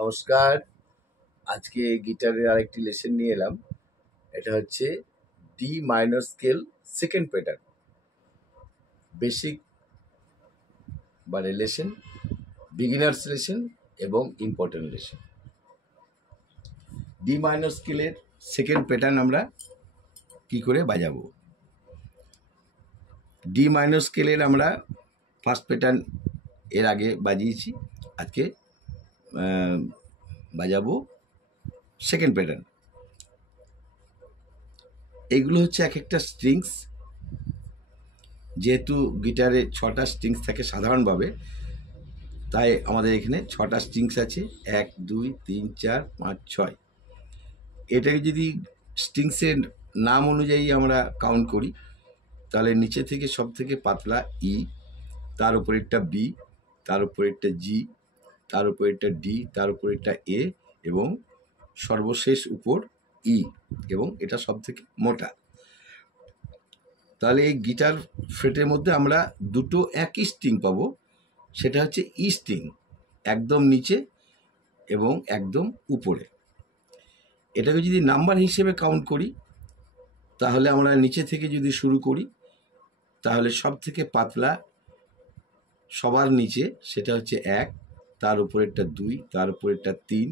নমস্কার। আজকে গিটারের আরেকটি লেসন নিয়ে এলাম। এটা হচ্ছে D minor scale second pattern, basic lesson, beginners lesson এবং ইম্পর্টেন্ট লেসন। ডি মাইনর স্কেলের সেকেন্ড প্যাটার্ন আমরা কি করে বাজাবো। ডি মাইনর স্কেলের আমরা ফার্স্ট প্যাটার্ন এর আগে বাজিয়েছি, আজকে বাজাবো সেকেন্ড প্যাটার্ন। এগুলো হচ্ছে এক একটা স্ট্রিংস, যেহেতু গিটারে 6টা স্ট্রিংস থাকে সাধারণভাবে, তাই আমাদের এখানে 6টা স্ট্রিংস আছে, 1 2 3 4 5 6। এটাকে যদি স্ট্রিংসের নাম অনুযায়ী আমরা কাউন্ট করি, তাহলে নিচে থেকে সব থেকে পাতলা ই, তার উপরেরটা বি, তার উপরেরটা জি, তার উপরেরটা ডি, তার উপরেরটা এ এবং সর্বশেষ উপর ই, এবং এটা সব থেকে মোটা। তাহলে এই গিটার ফ্রেটের মধ্যে আমরা দুটো একই স্ট্রিং পাবো, সেটা হচ্ছে ই স্ট্রিং, একদম নিচে এবং একদম উপরে। এটাকে যদি নাম্বার হিসেবে কাউন্ট করি, তাহলে আমরা নিচে থেকে যদি শুরু করি, তাহলে সব থেকে পাতলা সবার নিচে সেটা হচ্ছে 1, তার উপরেরটা 2, তার উপরেরটা 3,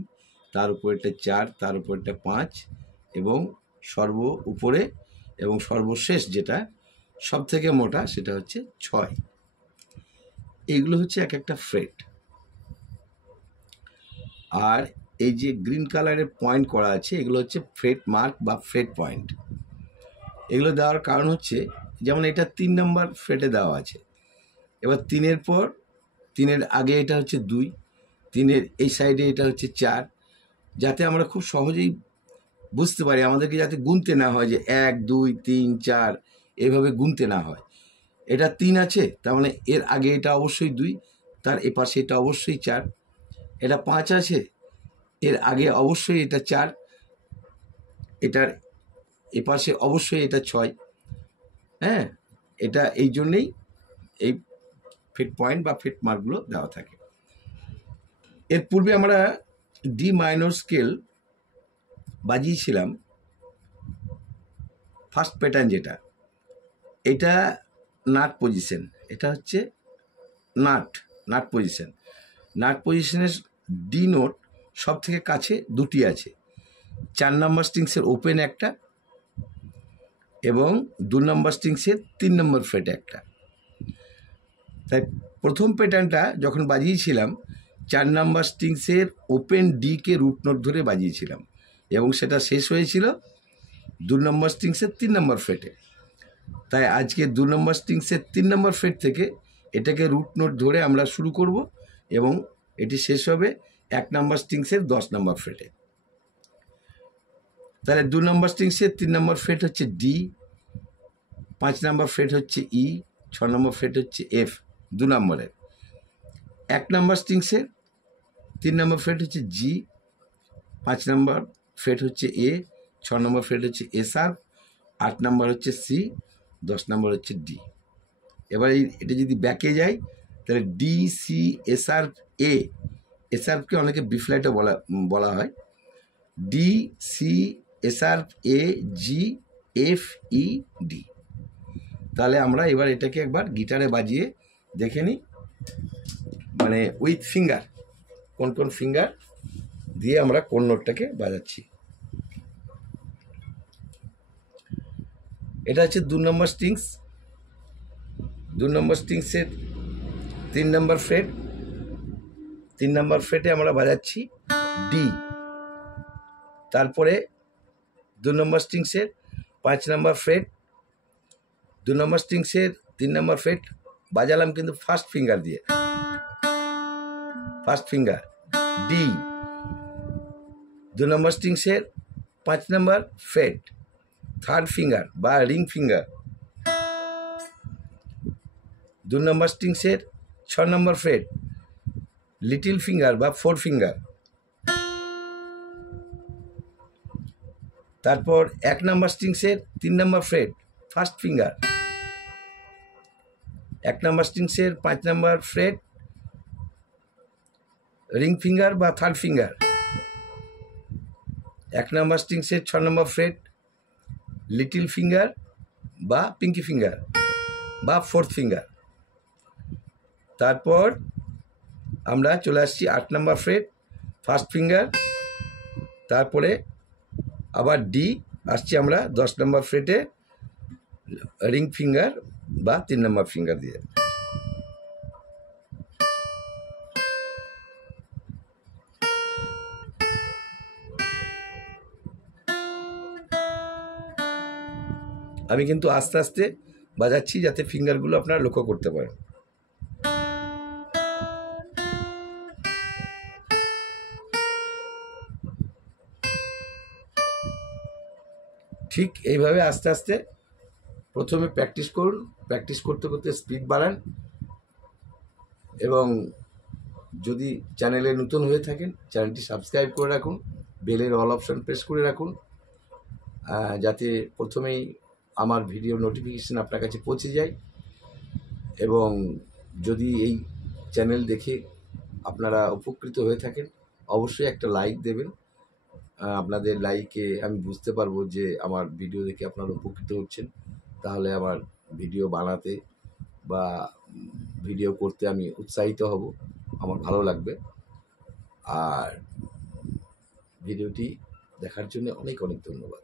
তার উপরেরটা 4, তার উপরেরটা 5 এবং সর্ব উপরে এবং সর্বশেষ যেটা সব থেকে মোটা সেটা হচ্ছে 6। এইগুলো হচ্ছে এক একটা ফ্রেট। আর এই যে গ্রিন কালারের পয়েন্ট করা আছে, এগুলো হচ্ছে ফ্রেট মার্ক বা ফ্রেট পয়েন্ট। এগুলো দেওয়ার কারণ হচ্ছে, যেমন এটা 3 নম্বর ফ্রেটে দেওয়া আছে, এবার 3-এর পর 3-এর আগে এটা হচ্ছে 2, 3-এর এই সাইডে এটা হচ্ছে 4, যাতে আমরা খুব সহজেই বুঝতে পারি, আমাদেরকে যাতে গুনতে না হয় যে 1 2 3 4 এভাবে গুনতে না হয়। এটা 3 আছে, তার মানে এর আগে এটা অবশ্যই 2, তার এপাশে এটা অবশ্যই 4। এটা 5 আছে, এর আগে অবশ্যই এটা 4, এটার এপাশে অবশ্যই এটা 6। হ্যাঁ, এটা এই জন্যেই এই ফিট পয়েন্ট বা ফিট মার্কগুলো দেওয়া থাকে। এর পূর্বে আমরা ডি মাইনর স্কেল বাজিয়েছিলাম ফার্স্ট প্যাটার্ন, যেটা এটা নাট পজিশন, এটা হচ্ছে নাট পজিশন। নাট পজিশনের ডি নোট সব থেকে কাছে দুটি আছে, 4 নম্বর স্ট্রিংসের ওপেন একটা এবং 2 নম্বর স্ট্রিংসের 3 নম্বর ফ্রেট একটা। তাই প্রথম প্যাটার্নটা যখন বাজিয়েছিলাম, 4 নম্বর স্ট্রিংসের ওপেন ডিকে রুট নোট ধরে বাজিয়েছিলাম এবং সেটা শেষ হয়েছিল 2 নম্বর স্ট্রিংসের 3 নম্বর ফ্রেটে। তাই আজকে 2 নম্বর স্ট্রিংসের 3 নম্বর ফ্রেট থেকে এটাকে রুট নোট ধরে আমরা শুরু করব এবং এটি শেষ হবে 1 নম্বর স্ট্রিংসের 10 নম্বর ফ্রেটে। তাহলে 2 নম্বর স্ট্রিংসের 3 নম্বর ফ্রেট হচ্ছে ডি, 5 নম্বর ফ্রেট হচ্ছে ই, 6 নম্বর ফ্রেট হচ্ছে এফ 2 নম্বরের। 1 নম্বর স্ট্রিংসের 3 নম্বর ফ্রেট হচ্ছে জি, 5 নম্বর ফ্রেট হচ্ছে এ, 6 নম্বর ফ্রেট হচ্ছে এ শার্প, 8 নম্বর হচ্ছে সি, 10 নম্বর হচ্ছে ডি। এবার এটা যদি ব্যাকে যায়, তাহলে D C A sharp A, A শার্পকে অনেকে বি ফ্ল্যাটও বলা হয়, D C A sharp A G F E D. তাহলে আমরা এবার এটাকে একবার গিটারে বাজিয়ে দেখে নিই, উইথ ফিঙ্গার, কোন কোন ফিঙ্গার দিয়ে আমরা কোন নোটটাকে বাজাচ্ছি। এটা হচ্ছে 2 নম্বর স্ট্রিংস, 2 নম্বর স্ট্রিংসের 3 নম্বর ফ্রেট, 3 নম্বর ফ্রেটে আমরা বাজাচ্ছি ডি। তারপরে 2 নম্বর স্ট্রিংসের 5 নম্বর ফ্রেট, 2 নম্বর স্ট্রিংসের 3 নম্বর ফ্রেট বাজালাম কিন্তু ফার্স্ট ফিঙ্গার দিয়ে, ফার্স্ট ফিঙ্গার ডি। 2 নম্বর স্ট্রিংসের 5 নম্বর ফ্রেট, থার্ড ফিঙ্গার বা রিং ফিঙ্গার। 2 নম্বর স্ট্রিংসের 6 নম্বর ফ্রেট, লিটিল ফিঙ্গার বা 4 ফিঙ্গার। তারপর 1 নম্বর স্ট্রিংসের 3 নম্বর ফ্রেট, ফার্স্ট ফিঙ্গার। 1 নম্বর স্ট্রিংসের 5 নম্বর ফ্রেট, রিং ফিঙ্গার বা থার্ড ফিঙ্গার, 1 নম্বর স্ট্রিংসের 6 নম্বর ফ্রেট, লিটিল ফিঙ্গার বা পিঙ্কি ফিঙ্গার বা 4th ফিঙ্গার। তারপর আমরা চলে আসছি 8 নম্বর ফ্রেট, ফার্স্ট ফিঙ্গার। তারপরে আবার ডি আসছি আমরা 10 নম্বর ফ্রেটে রিং ফিঙ্গার বা 3 নম্বর ফিঙ্গার দিয়ে। আমি কিন্তু আস্তে আস্তে বাজাচ্ছি যাতে ফিঙ্গারগুলো আপনারা লক্ষ্য করতে পারেন। ঠিক এইভাবে আস্তে আস্তে প্রথমে প্র্যাকটিস করুন, প্র্যাকটিস করতে করতে স্পিড বাড়ান, এবং যদি চ্যানেলে নতুন হয়ে থাকেন চ্যানেলটি সাবস্ক্রাইব করে রাখুন, বেলের অল অপশন প্রেস করে রাখুন, যাতে প্রথমেই আমার ভিডিও নোটিফিকেশান আপনার কাছে পৌঁছে যায়। এবং যদি এই চ্যানেল দেখে আপনারা উপকৃত হয়ে থাকেন অবশ্যই একটা লাইক দেবেন। আপনাদের লাইকে আমি বুঝতে পারবো যে আমার ভিডিও দেখে আপনারা উপকৃত হচ্ছেন, তাহলে আমার ভিডিও বানাতে বা ভিডিও করতে আমি উৎসাহিত হব, আমার ভালো লাগবে। আর ভিডিওটি দেখার জন্য অনেক অনেক ধন্যবাদ।